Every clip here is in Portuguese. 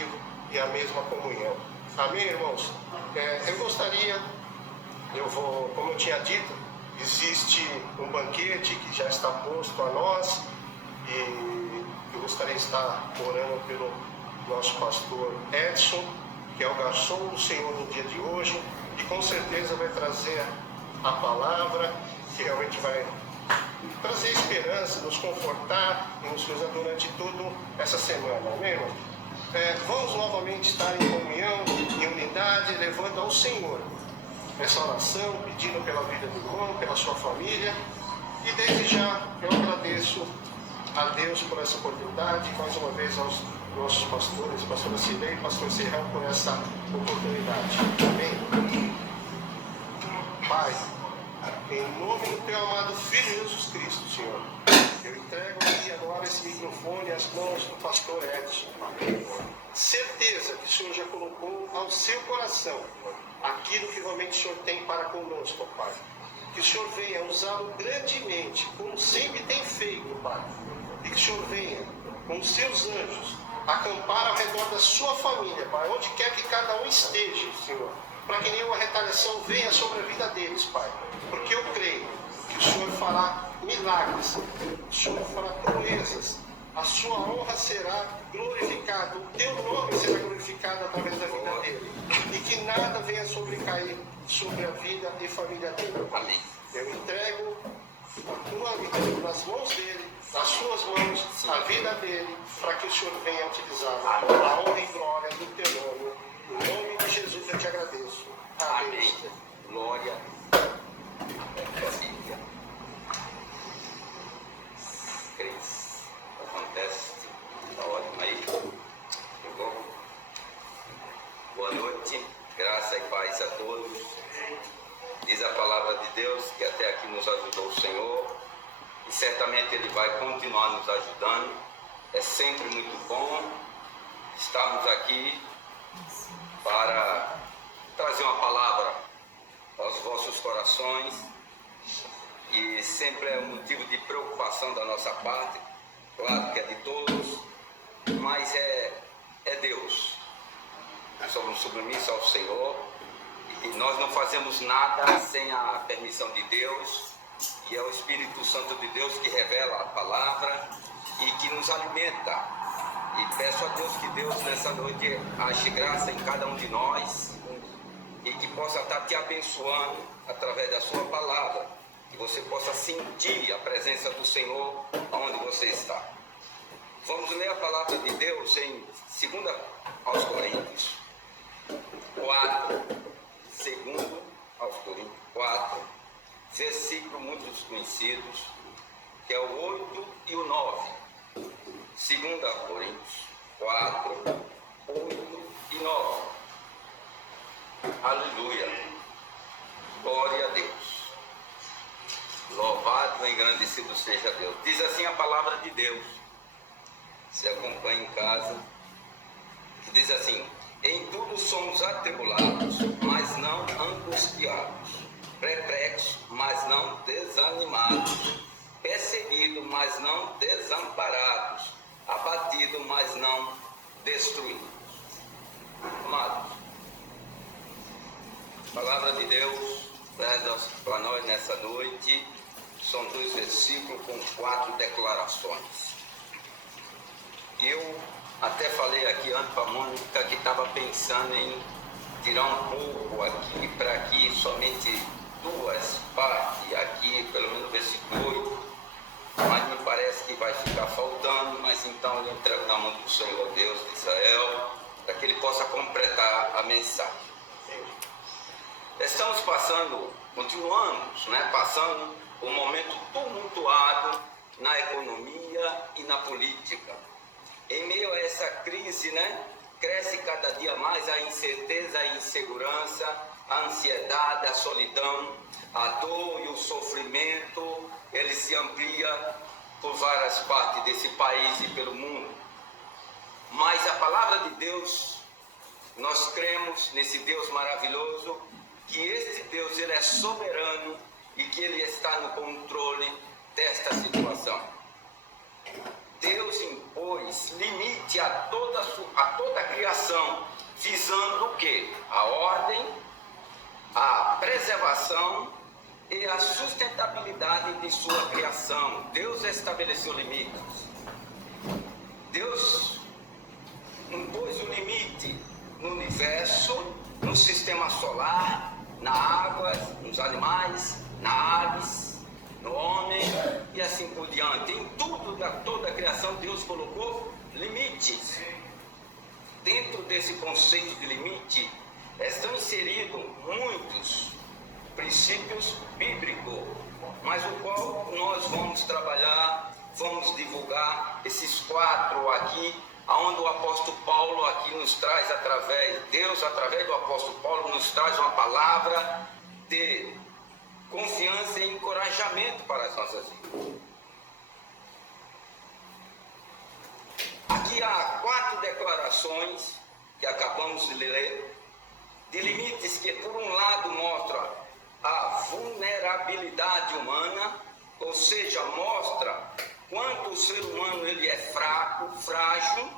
coletivo e a mesma comunhão. Amém, irmãos? Eu gostaria, como eu tinha dito, existe um banquete que já está posto a nós e eu gostaria de estar orando pelo nosso pastor Edson, que é o garçom do Senhor no dia de hoje, e com certeza vai trazer a palavra que realmente vai trazer esperança, nos confortar e nos usar durante toda essa semana, amém, irmão? Vamos novamente estar em comunhão, em unidade, levando ao Senhor essa oração, pedindo pela vida do irmão, pela sua família, e desde já eu agradeço a Deus por essa oportunidade, mais uma vez aos nossos pastores, pastor Cilei e pastor Serrão, por essa oportunidade. Amém? Pai, em nome do teu amado Filho Jesus Cristo, Senhor, eu entrego aqui agora esse microfone às mãos do pastor Edson. Certeza que o Senhor já colocou ao seu coração aquilo que realmente o Senhor tem para conosco, Pai. Que o Senhor venha usá-lo grandemente, como sempre tem feito, Pai. E que o Senhor venha, com os seus anjos, acampar ao redor da sua família, Pai, onde quer que cada um esteja, Senhor, para que nenhuma retaliação venha sobre a vida deles, Pai. Porque eu creio que o Senhor fará milagres, o Senhor fará proezas, a sua honra será glorificada, o teu nome será glorificado através da vida dele, e que nada venha sobrecair sobre a vida e família dele. Amém. Eu entrego a tua vida nas mãos dele, nas suas mãos, a vida dele, para que o Senhor venha utilizá-la. A honra e glória do teu nome. Em nome de Jesus eu te agradeço. Amém. Amém. Glória. Cris. Acontece. Está ótimo aí. Chegou. Boa noite. Graça e paz a todos. Diz a palavra de Deus que até aqui nos ajudou o Senhor. E certamente Ele vai continuar nos ajudando. É sempre muito bom estarmos aqui para trazer uma palavra aos vossos corações. E sempre é um motivo de preocupação da nossa parte. Claro que é de todos, mas é Deus. Nós somos submissos ao Senhor e nós não fazemos nada sem a permissão de Deus. E é o Espírito Santo de Deus que revela a palavra e que nos alimenta. E peço a Deus que Deus nessa noite ache graça em cada um de nós e que possa estar te abençoando através da sua palavra. Que você possa sentir a presença do Senhor onde você está. Vamos ler a palavra de Deus em 2 aos Coríntios 4. 2 aos Coríntios 4. Versículos muito conhecidos, que é o 8 e o 9. 2 Coríntios 4, 8 e 9. Aleluia. Glória a Deus. Louvado e engrandecido seja Deus. Diz assim a palavra de Deus. Se acompanha em casa. Diz assim: em tudo somos atribulados, mas não angustiados. Perplexos, mas não desanimados. Perseguidos, mas não desamparados. Abatidos, mas não destruídos. Amados, a palavra de Deus para nós nessa noite são 2 versículos com 4 declarações. E eu até falei aqui antes para a Mônica que estava pensando em tirar um pouco aqui para aqui, somente 2 partes, aqui pelo menos o versículo 8, mas me parece que vai ficar faltando, mas então eu entrego na mão do Senhor Deus de Israel, para que Ele possa completar a mensagem. Estamos continuamos, passando um momento tumultuado na economia e na política. Em meio a essa crise, cresce cada dia mais a incerteza, a insegurança, a ansiedade, a solidão, a dor e o sofrimento, ele se amplia por várias partes desse país e pelo mundo. Mas a palavra de Deus, nós cremos nesse Deus maravilhoso, que este Deus ele é soberano e que ele está no controle desta situação. Deus impôs limite a toda a criação, visando o quê? A ordem, a preservação e a sustentabilidade de sua criação. Deus estabeleceu limites. Deus impôs o limite no universo, no sistema solar, na água, nos animais, na aves, no homem e assim por diante. Em tudo, toda a criação, Deus colocou limites. Dentro desse conceito de limite, estão inseridos muitos princípios bíblicos, mas o qual nós vamos trabalhar, vamos divulgar esses 4 aqui, onde o apóstolo Paulo aqui nos traz Deus através do apóstolo Paulo nos traz uma palavra de confiança e encorajamento para as nossas vidas. Aqui há 4 declarações que acabamos de ler, de limites que por um lado mostram a vulnerabilidade humana, ou seja, mostra quanto o ser humano ele é fraco, frágil,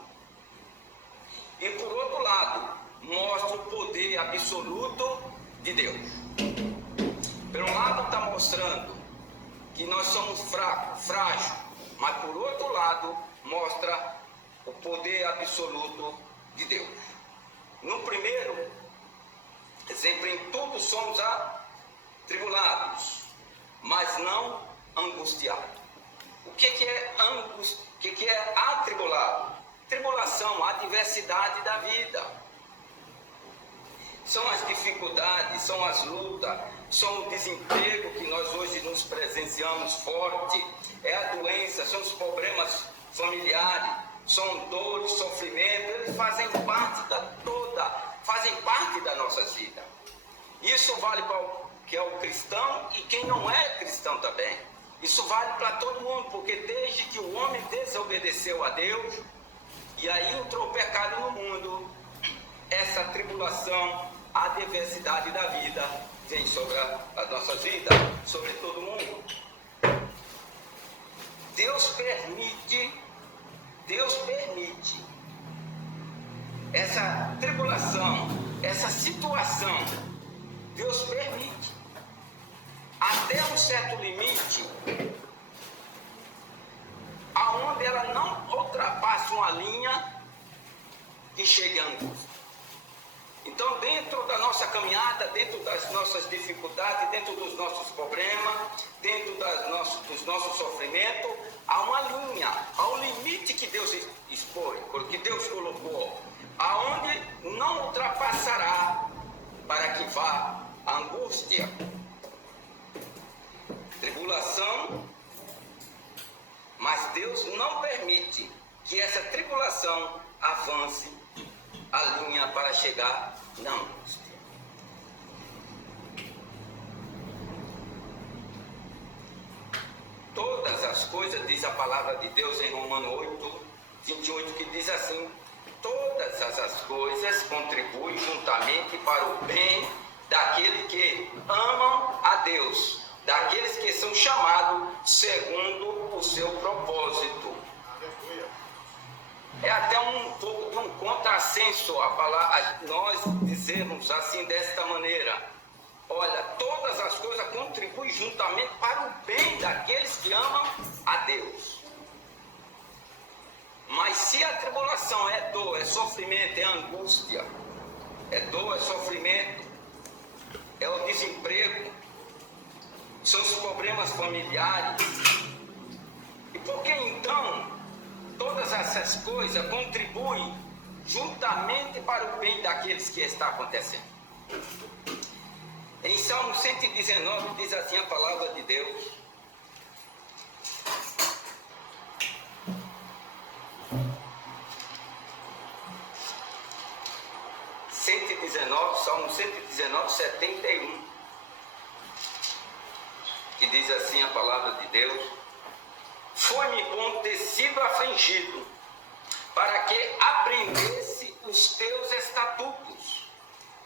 e por outro lado mostra o poder absoluto de Deus. Pelo lado está mostrando que nós somos fracos, frágeis, mas por outro lado mostra o poder absoluto de Deus. No primeiro exemplo, em tudo somos atribulados, mas não angustiados. O que é atribulado? Tribulação, a adversidade da vida. São as dificuldades, são as lutas, são o desemprego que nós hoje nos presenciamos forte, é a doença, são os problemas familiares, são dores, sofrimentos, eles fazem parte da nossa vida. Isso vale para o que é o cristão e quem não é cristão também. Isso vale para todo mundo, porque desde que o homem desobedeceu a Deus, e aí entrou o pecado no mundo, essa tribulação, a adversidade da vida vem sobre as nossas vidas, sobre todo mundo. Deus permite essa tribulação, essa situação. Deus permite até um certo limite, aonde ela não ultrapassa uma linha e chega a angústia. Então, dentro da nossa caminhada, dentro das nossas dificuldades, dentro dos nossos problemas, dentro dos nossos sofrimentos, há uma linha, há um limite que Deus expõe, que Deus colocou, aonde não ultrapassará para que vá a angústia, tribulação, mas Deus não permite que essa tribulação avance a linha para chegar na angústia. Todas as coisas, diz a palavra de Deus em Romanos 8, 28, que diz assim: todas as coisas contribuem juntamente para o bem daqueles que amam a Deus, daqueles que são chamados segundo o seu propósito. É até um pouco de um contrassenso a falar, nós dizermos assim desta maneira: olha, todas as coisas contribuem juntamente para o bem daqueles que amam a Deus. Mas se a tribulação é dor, é sofrimento, é angústia, é dor, é sofrimento, é o desemprego, são os problemas familiares, e por que então todas essas coisas contribuem juntamente para o bem daqueles que está acontecendo? Em Salmo 119 diz assim a palavra de Deus: Salmo 119, 71, que diz assim a palavra de Deus: foi-me bom ter sido afligido, para que aprendesse os teus estatutos.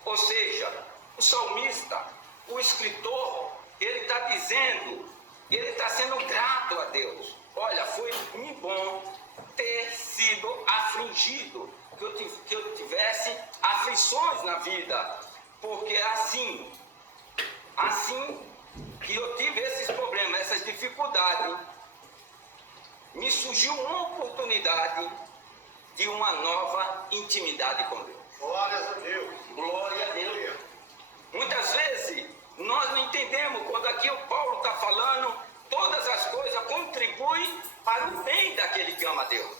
Ou seja, o salmista, o escritor, ele está dizendo, ele está sendo grato a Deus. Olha, foi-me bom ter sido afligido, que eu tivesse aflições na vida, porque assim que eu tive esses problemas, essas dificuldades, me surgiu uma oportunidade de uma nova intimidade com Deus. Glórias a Deus. Glória a Deus. Muitas vezes nós não entendemos quando aqui o Paulo está falando, todas as coisas contribuem para o bem daquele que ama a Deus.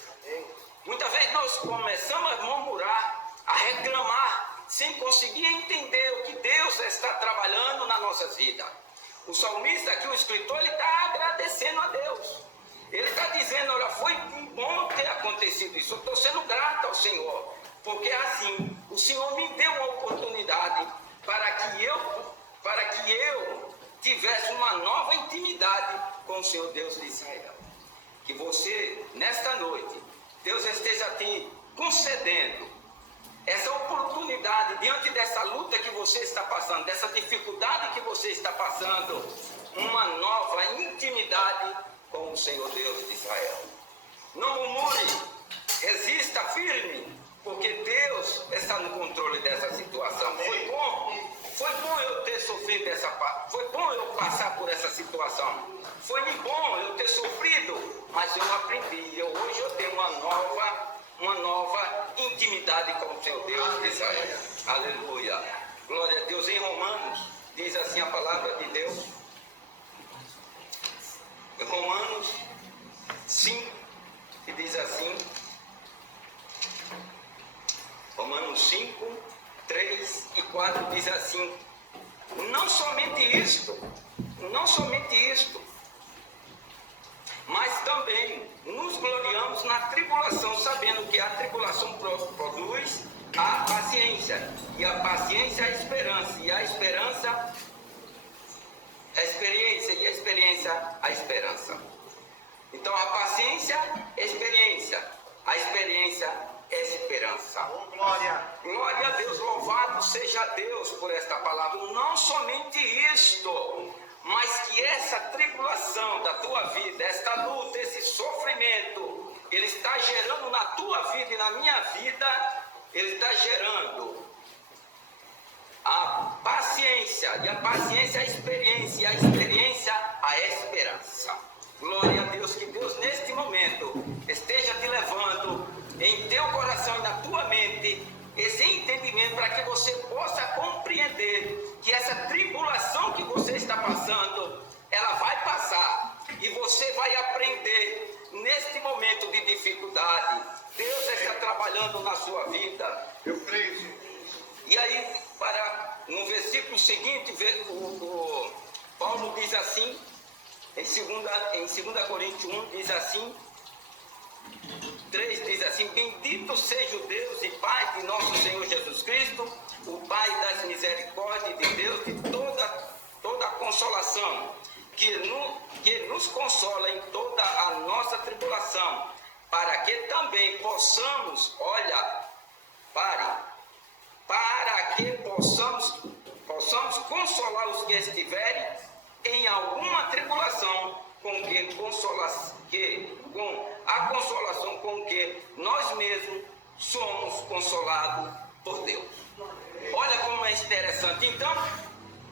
Muitas vezes nós começamos a murmurar, a reclamar, sem conseguir entender o que Deus está trabalhando nas nossas vidas. O salmista aqui, o escritor, ele está agradecendo a Deus. Ele está dizendo, olha, foi bom ter acontecido isso, eu estou sendo grato ao Senhor, porque assim, o Senhor me deu uma oportunidade para que eu tivesse uma nova intimidade com o Senhor Deus de Israel. Que você, nesta noite, Deus esteja te concedendo essa oportunidade diante dessa luta que você está passando, dessa dificuldade que você está passando, uma nova intimidade com o Senhor Deus de Israel. Não murmure, resista firme, porque Deus está no controle dessa situação. Foi bom eu ter sofrido essa parte, foi bom eu passar por essa situação, foi bom eu ter sofrido, mas eu aprendi, hoje eu tenho uma nova intimidade com o Senhor Deus de Israel. Aleluia. Glória a Deus. Em Romanos, diz assim a palavra de Deus. Em Romanos 5, que diz assim. Romanos 5, 3 e 4 diz assim. Não somente isto, mas também nos gloriamos na tribulação, sabendo que a tribulação produz a paciência, e a paciência a esperança, e a esperança a experiência, e a experiência a esperança. Então a paciência, experiência, a experiência, esperança. Oh, glória. Glória a Deus, louvado seja Deus por esta palavra. Não somente isto, mas que essa tribulação da tua vida, esta luta, esse sofrimento, ele está gerando na tua vida e na minha vida, ele está gerando a paciência, e a paciência a experiência, e a experiência a esperança. Glória a Deus, que Deus neste momento esteja te levando em teu coração e na tua mente esse entendimento para que você possa compreender que essa tribulação que você está passando, ela vai passar e você vai aprender neste momento de dificuldade. Deus está trabalhando na sua vida. Eu creio. E aí, no versículo seguinte, o Paulo diz assim, em 2 Coríntios 1 diz assim, 3 diz assim: bendito seja o Deus e Pai de nosso Senhor Jesus Cristo, o Pai das misericórdias de Deus, de toda a consolação, que nos consola em toda a nossa tribulação, para que também possamos, para que possamos consolar os que estiverem em alguma tribulação, com a consolação com que nós mesmos somos consolados por Deus. Olha como é interessante. Então,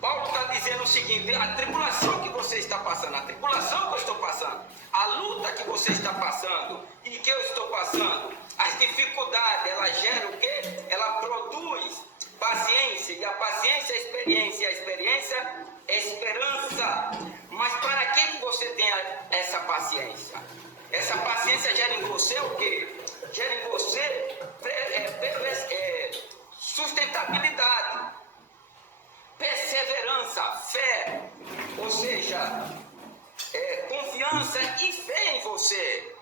Paulo está dizendo o seguinte: a tribulação que você está passando, a tribulação que eu estou passando, a luta que você está passando e que eu estou passando, as dificuldades, ela gera o quê? Ela produz paciência, e a paciência é experiência, e a experiência é esperança. Mas para que você tenha essa paciência? Essa paciência gera em você o quê? Gera em você sustentabilidade, perseverança, fé, ou seja, confiança e fé em você.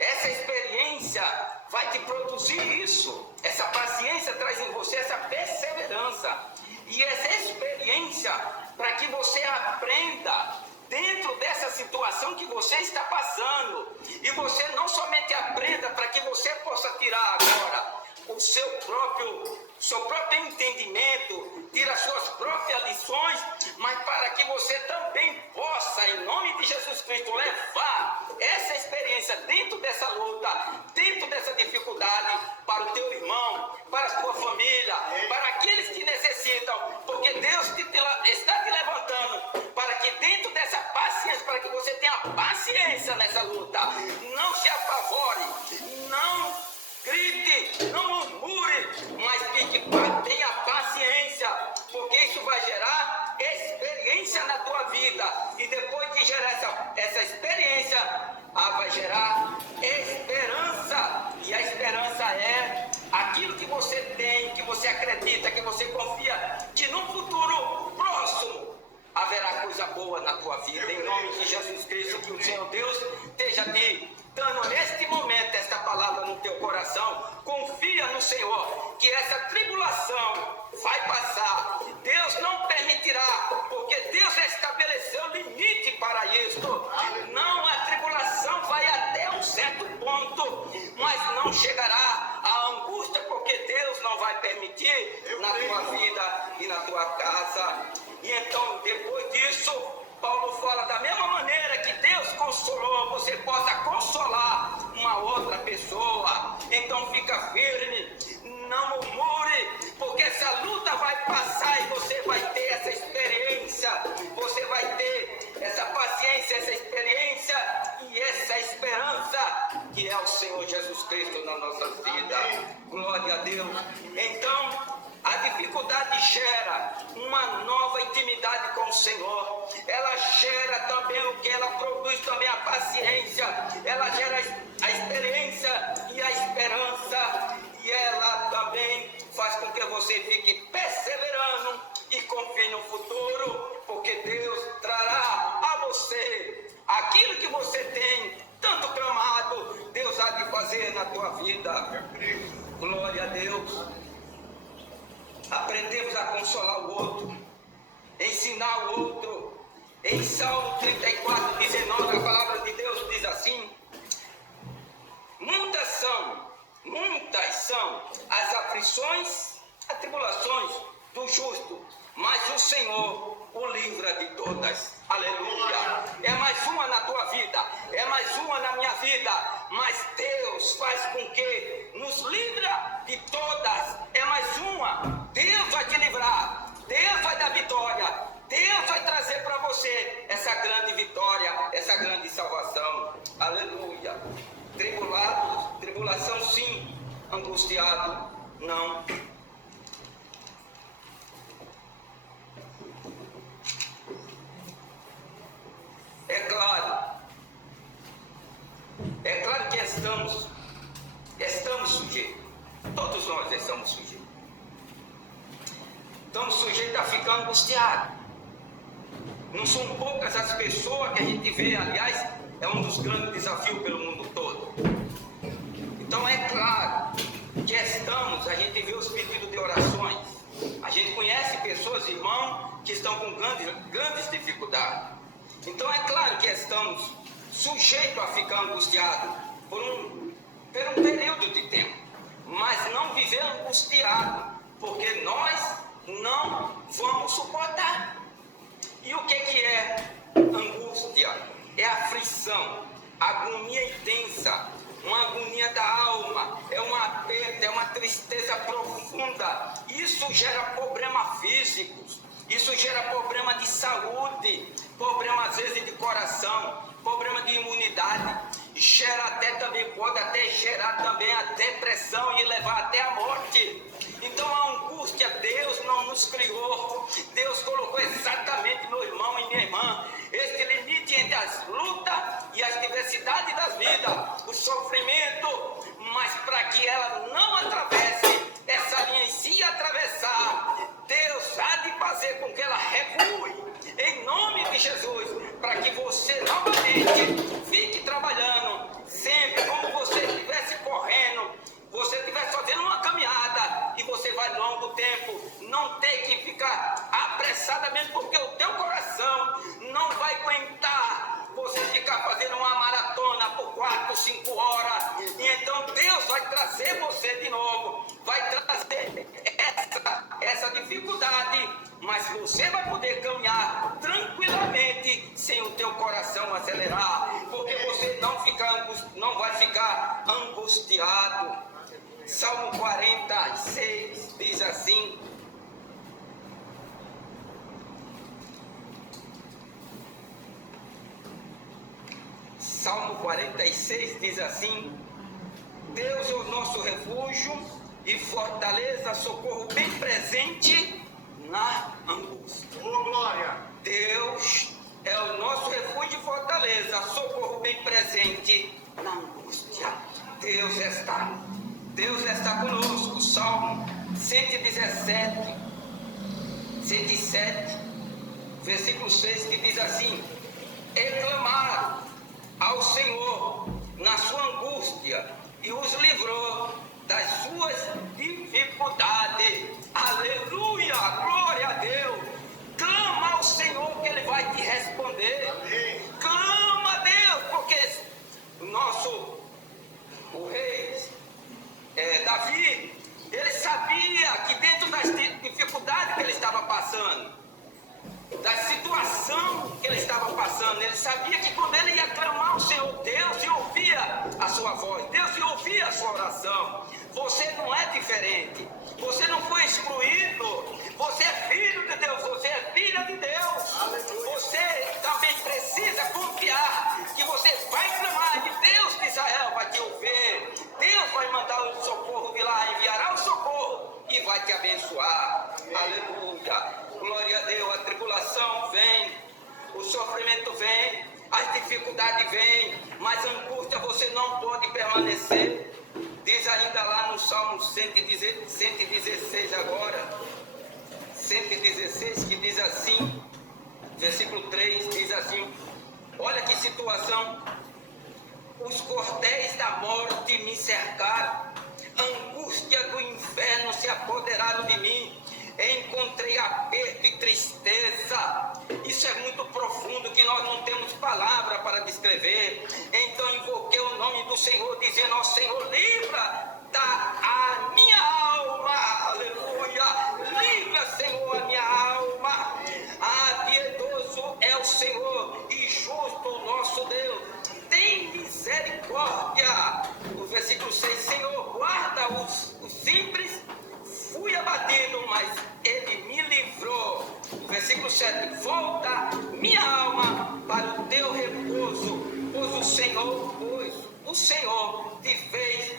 Essa experiência vai te produzir isso. Essa paciência traz em você essa perseverança e essa experiência para que você aprenda dentro dessa situação que você está passando. E você não somente aprenda para que você possa tirar agora o seu próprio entendimento, tira as suas próprias lições, mas para que você também possa possa, em nome de Jesus Cristo, levar essa experiência dentro dessa luta, dentro dessa dificuldade, para o teu irmão, para a tua família, para aqueles que necessitam, porque Deus está te levantando para que dentro dessa paciência, para que você tenha paciência nessa luta, não se apavore, não grite, não murmure, mas tenha paciência, porque isso vai gerar experiência na tua vida, e depois de gerar essa experiência, vai gerar esperança, e a esperança é aquilo que você tem, que você acredita, que você confia, que no futuro próximo haverá coisa boa na tua vida, em nome de Jesus Cristo. Que o Senhor Deus esteja te dando neste momento esta palavra no teu coração. Confia no Senhor, que essa tribulação vai passar. Deus não permitirá, porque Deus estabeleceu limite para isto. Não, a tribulação vai até um certo ponto, mas não chegará à angústia, porque Deus não vai permitir na tua vida e na tua casa. E então, depois disso, Paulo fala da mesma maneira que Deus consolou, você possa consolar uma outra pessoa. Então fica firme, não murmure, porque essa luta vai passar e você vai ter essa experiência, você vai ter essa paciência, essa experiência e essa esperança que é o Senhor Jesus Cristo na nossa vida. Glória a Deus. Então, a dificuldade gera uma nova intimidade com o Senhor. Ela gera também o que ela produz, também a paciência. Ela gera a experiência e a esperança. E ela também faz com que você fique perseverando e confie no futuro, porque Deus trará a você aquilo que você tem tanto clamado. Deus há de fazer na tua vida. Glória a Deus. Aprendemos a consolar o outro, ensinar o outro. Em Salmo 34, 19, a palavra de Deus diz assim: muitas são as aflições, as tribulações do justo, mas o Senhor o livra de todas. Aleluia. É mais uma na tua vida, é mais uma na minha vida, mas Deus faz com que nos livra de todas. É mais uma. Deus vai te livrar, Deus vai dar vitória, Deus vai trazer para você essa grande vitória, essa grande salvação. Aleluia. Tribulação sim, angustiado não. É claro que estamos sujeitos, todos nós estamos sujeitos. Estamos sujeitos a ficar angustiados. Não são poucas as pessoas que a gente vê, aliás, é um dos grandes desafios pelo mundo todo. Então é claro que a gente vê os pedidos de orações, a gente conhece pessoas, irmãos, que estão com grandes dificuldades. Então é claro que estamos sujeitos a ficar angustiados por um período de tempo, mas não viver angustiado, porque nós não vamos suportar. E o que é angústia? É aflição, agonia intensa, uma agonia da alma, é um aperto, é uma tristeza profunda. Isso gera problemas físicos, isso gera problema de saúde, problema às vezes de coração, problema de imunidade, pode até gerar também a depressão e levar até a morte. Então a angústia, Deus não nos criou, Deus colocou exatamente, meu irmão e minha irmã, este limite entre as lutas e as diversidades das vidas, o sofrimento, mas para que ela não atravesse essa linha, e se atravessar, Deus há de fazer com que ela recue, em nome de Jesus, para que você novamente fique trabalhando, sempre como você estivesse correndo, você estivesse fazendo uma caminhada, e você vai longo tempo, não ter que ficar apressadamente, porque o teu coração não vai aguentar você ficar fazendo uma maratona por 4, 5 horas, e então Deus vai trazer você de novo, vai trazer essa dificuldade, mas você vai poder caminhar tranquilamente, sem o teu coração acelerar, porque você não vai ficar angustiado. Salmo 46 diz assim: Salmo 46 diz assim: Deus é o nosso refúgio e fortaleza, socorro bem presente na angústia. Oh, glória! Deus é o nosso refúgio e fortaleza, socorro bem presente na angústia. Deus está conosco. Salmo 117, versículo 6, que diz assim: Reclamaram ao Senhor na sua angústia e os livrou das suas dificuldades. Aleluia, glória a Deus. Clama ao Senhor que Ele vai te responder. Amém. Clama a Deus, porque o rei Davi, ele sabia que dentro das dificuldades que ele estava passando, da situação que ele estava passando, ele sabia que quando ele ia clamar ao Senhor, Deus ia ouvir a sua voz, Deus ia ouvir a sua oração. Você não é diferente, você não foi excluído, você é filho de Deus, você é filha de Deus. Aleluia. Você também precisa confiar que você vai clamar e Deus de Israel vai te ouvir. Deus vai mandar o socorro de lá, enviará o socorro e vai te abençoar. Aleluia. Glória a Deus. A tribulação vem, o sofrimento vem, as dificuldades vêm, mas a angústia você não pode permanecer. Diz ainda lá no Salmo 116 agora, 116, que diz assim, versículo 3, diz assim: olha que situação. Os cordéis da morte me cercaram, a angústia do inferno se apoderaram de mim. Encontrei aperto e tristeza. Isso é muito profundo, que nós não temos palavra para descrever. Então invoquei o nome do Senhor, dizendo: ó Senhor, livra a minha alma. Aleluia. Livra, Senhor, a minha alma. Piedoso é o Senhor e justo o nosso Deus. Tem misericórdia. O versículo 6: Senhor, guarda os simples. Fui abatido, mas Ele me livrou. Versículo 7: volta minha alma para o teu repouso, pois o Senhor te fez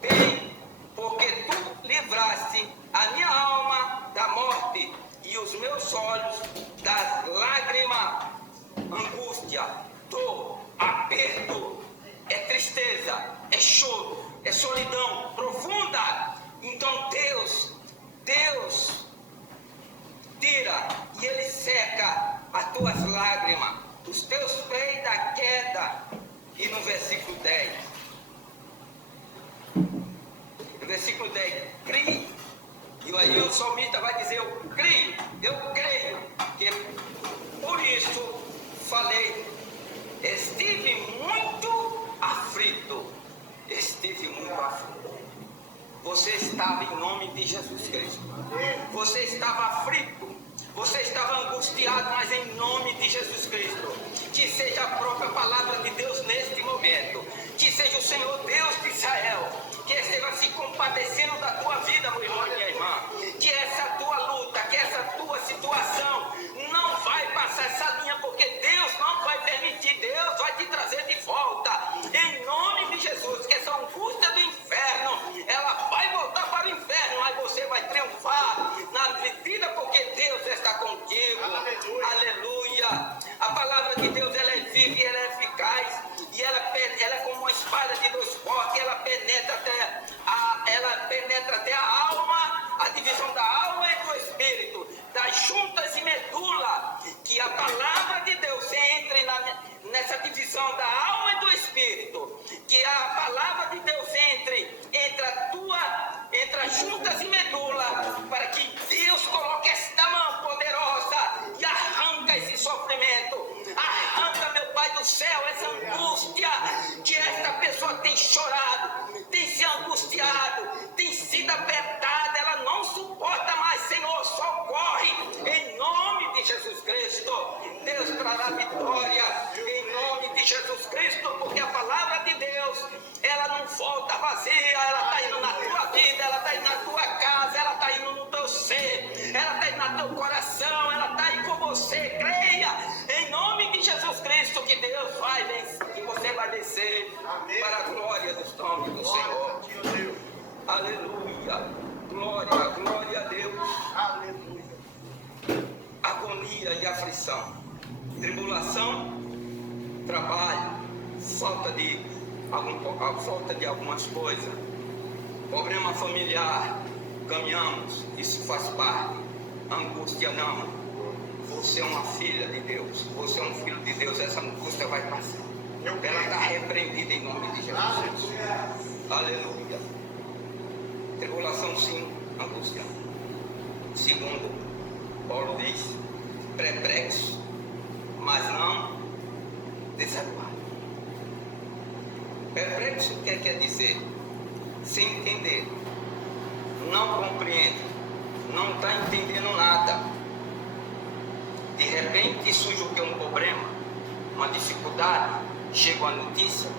bem, porque tu livraste a minha alma da morte e os meus olhos das lágrimas. Angústia, dor, aperto, é tristeza, é choro, é solidão profunda. Então Deus tira e Ele seca as tuas lágrimas, os teus pés da queda. E no versículo 10, crie. E aí o salmista vai dizer: eu creio que por isso falei, estive muito aflito. Você estava em nome de Jesus Cristo. Você estava aflito. Você estava angustiado, mas em nome de Jesus Cristo. Que seja a própria palavra de Deus neste momento. Que seja o Senhor Deus de Israel que esteja se compadecendo da tua vida, meu irmão e minha irmã. Que essa tua luta, que essa tua situação não vai passar essa linha, porque Deus não vai permitir. Deus vai te trazer de volta. Em nome de Jesus, que essa angústia do inferno, ela vai voltar para o inferno, mas você vai triunfar na vida, porque Deus está contigo. Aleluia. A palavra de Deus, ela é viva e ela é eficaz, e ela é como uma espada de dois cortes. Ela penetra até a alma, a divisão da alma e do espírito, das juntas e medula. Que a palavra de Deus entre nessa divisão da alma e do espírito. Que a palavra de Deus entre as juntas e medula, para que Deus coloque esta mão poderosa e arranca esse sofrimento. Arranca, meu Pai do céu, essa angústia que esta pessoa tem chorado, tem se angustiado, tem sido apertada, ela não suporta mais. Senhor, socorre em nome de Jesus Cristo. Deus trará vitória em nome de Jesus Cristo, porque a palavra de Deus, ela não volta vazia, ela está indo na tua vida, ela está indo na tua casa, ela está indo no teu ser, ela está indo no teu coração, ela está aí com você. Creia em nome de Jesus Cristo que Deus vai vencer, que você vai vencer. Amém. Para a glória dos nomes do Senhor. Aleluia. Glória a Deus. Aleluia. Agonia e aflição, tribulação, trabalho, falta de algumas coisas, problema familiar, caminhamos, isso faz parte. Angústia não. Você é uma filha de Deus, você é um filho de Deus, essa angústia vai passar. Ela está repreendida em nome de Jesus. Aleluia. Tribulação sim, angústia. Segundo, Paulo diz, perplexo, mas não desanimado. Perplexo, o que quer dizer? Sem entender, não compreende, não está entendendo nada. De repente surge o que? Um problema, uma dificuldade, chega uma notícia,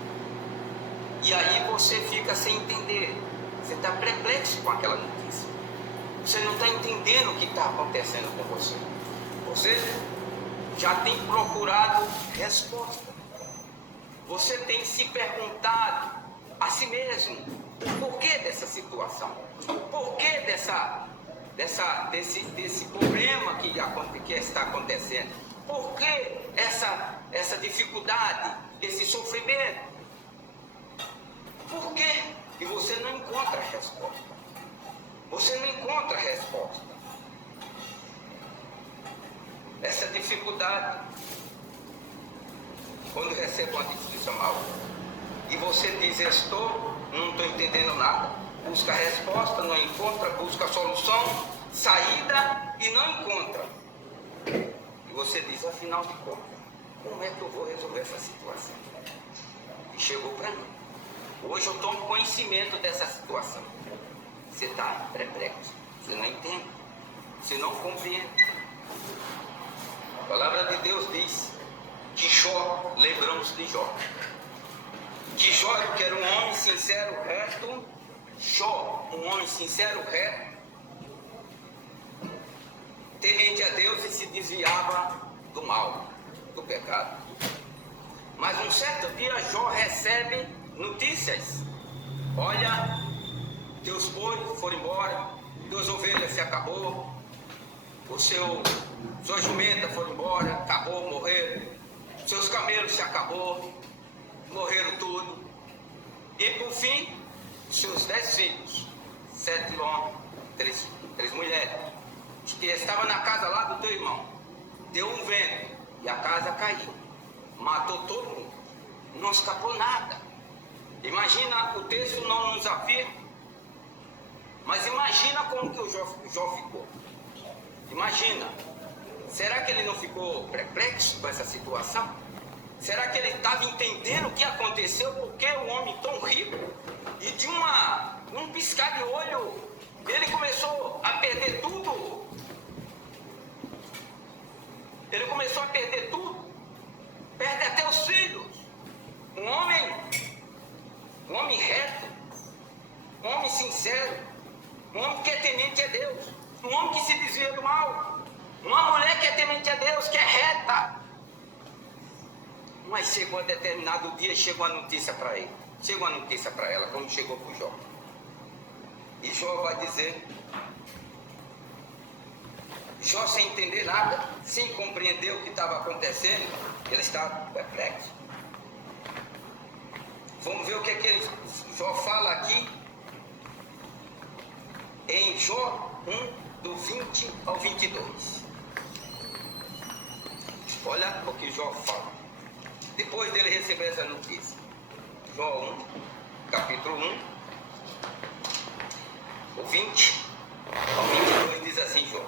e aí você fica sem entender. Você está perplexo com aquela notícia. Você não está entendendo o que está acontecendo com você. Você já tem procurado resposta. Você tem se perguntado a si mesmo o porquê dessa situação, o porquê desse problema que está acontecendo, por que essa dificuldade, esse sofrimento, por quê? E você não encontra resposta. Você não encontra resposta. Essa dificuldade, quando recebe uma notícia mal, e você diz, não estou entendendo nada, busca resposta, não encontra, busca solução, saída e não encontra. E você diz, afinal de contas, como é que eu vou resolver essa situação? E chegou para mim. Hoje eu tomo conhecimento dessa situação. Você está perplexo, você não entende, você não compreende. A palavra de Deus diz que Jó, lembramos de Jó. Que Jó, que era um homem sincero, reto. Jó, um homem sincero, reto, temente a Deus e se desviava do mal, do pecado. Mas um certo dia Jó recebe notícias. Olha, teus bois foram embora, tuas ovelhas se acabou, sua jumenta foram embora, acabou, morreram, seus camelos se acabou, morreram tudo. E por fim, seus 10 filhos, 7 homens, 3 mulheres, que estavam na casa lá do teu irmão, deu um vento e a casa caiu, matou todo mundo, não escapou nada. Imagina, o texto não nos afirma, mas imagina como que o Jó ficou. Imagina, será que ele não ficou perplexo com essa situação? Será que ele estava entendendo o que aconteceu? Porque um homem tão rico, e de um piscar de olho, ele começou a perder tudo. Ele começou a perder tudo, perde até os filhos. Um homem reto, um homem sincero, um homem que é temente a Deus, um homem que se desvia do mal, uma mulher que é temente a Deus, que é reta. Mas chegou a determinado dia e chegou a notícia para ele, chegou a notícia para ela, como chegou para o Jó. E Jó vai dizer, Jó sem entender nada, sem compreender o que estava acontecendo, ele estava perplexo. Vamos ver o que Jó fala aqui, em Jó 1, do 20 ao 22. Olha o que Jó fala, depois dele receber essa notícia. Jó 1, capítulo 1, o 20 ao 22 diz assim, Jó,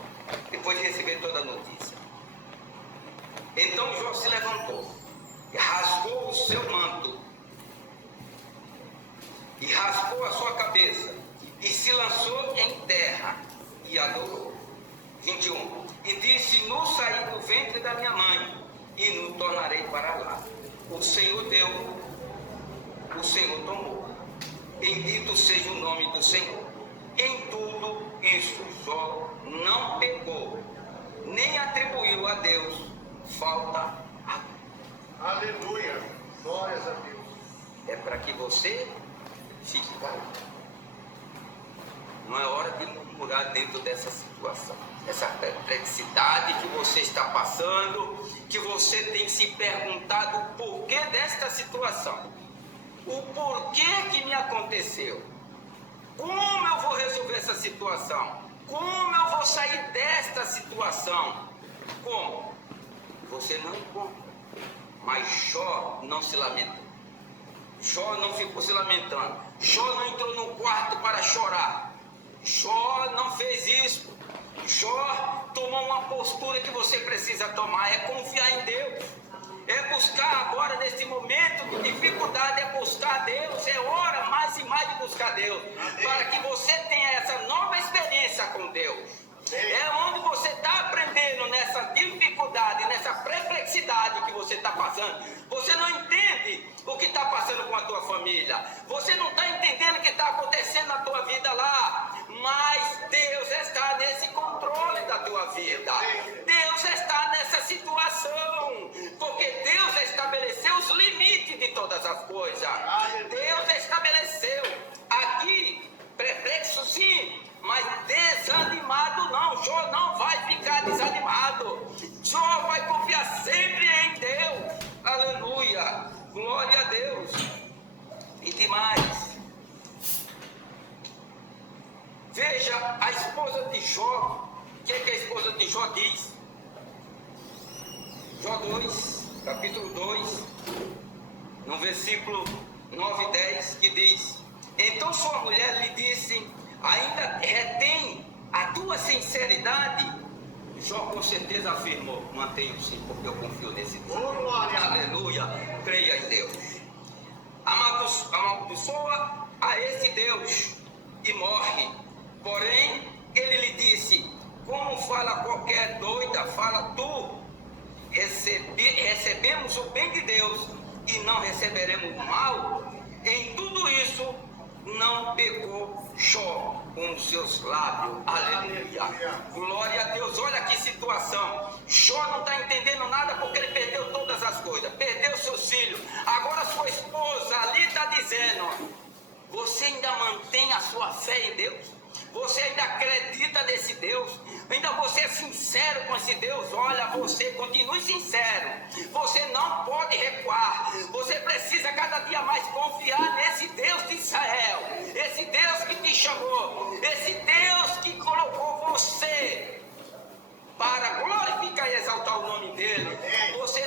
depois de receber toda a notícia. Então Jó se levantou, e rasgou o seu manto, e raspou a sua cabeça, e se lançou em terra, e adorou. 21. E disse, nu saí do ventre da minha mãe, e não tornarei para lá. O Senhor deu, o Senhor tomou. Bendito seja o nome do Senhor. Em tudo isso, Jó não pecou, nem atribuiu a Deus falta alguma. Aleluia. Glórias a Deus. É para que você fique calmo. Não é hora de murmurar dentro dessa situação, essa perplexidade que você está passando, que você tem se perguntado o porquê desta situação, o porquê que me aconteceu, como eu vou resolver essa situação, como eu vou sair desta situação, como? Você não encontra, mas Jó não se lamentou. Jó não ficou se lamentando. Jó não entrou no quarto para chorar. Jó não fez isso. Jó tomou uma postura que você precisa tomar, é confiar em Deus. É buscar agora, nesse momento de dificuldade, é buscar Deus. É hora mais e mais de buscar Deus, para que você tenha essa nova experiência com Deus. É onde você está aprendendo nessa dificuldade, nessa perplexidade que você está passando. Você não entende o que está passando com a tua família. Você não está entendendo o que está acontecendo na tua vida lá. Mas Deus está nesse controle da tua vida. Deus está nessa situação. Porque Deus estabeleceu os limites de todas as coisas. Deus estabeleceu. Aqui, perplexo sim, mas desanimado não. Jó não vai ficar desanimado. Jó vai confiar sempre em Deus. Aleluia. Glória a Deus. E demais. Veja a esposa de Jó. O que a esposa de Jó diz? Jó 2, capítulo 2, no versículo 9 e 10, que diz: então sua mulher lhe disse: ainda retém a tua sinceridade? Jó com certeza afirmou: mantenho sim, porque eu confio nesse Deus. Aleluia, creia em Deus. Amaldiçoa a esse Deus e morre. Porém, ele lhe disse: como fala qualquer doida, fala tu. Recebemos o bem de Deus e não receberemos o mal. Em tudo isso não pecou Jó com os seus lábios. Aleluia. Glória a Deus. Olha que situação. Jó não está entendendo nada porque ele perdeu todas as coisas. Perdeu seus filhos. Agora sua esposa ali está dizendo: você ainda mantém a sua fé em Deus? Você ainda acredita nesse Deus? Ainda você é sincero com esse Deus? Olha, você continue sincero. Você não pode recuar. Você precisa cada dia mais confiar nesse Deus de Israel. Esse Deus que te chamou. Esse Deus que colocou você para glorificar e exaltar o nome dele. Você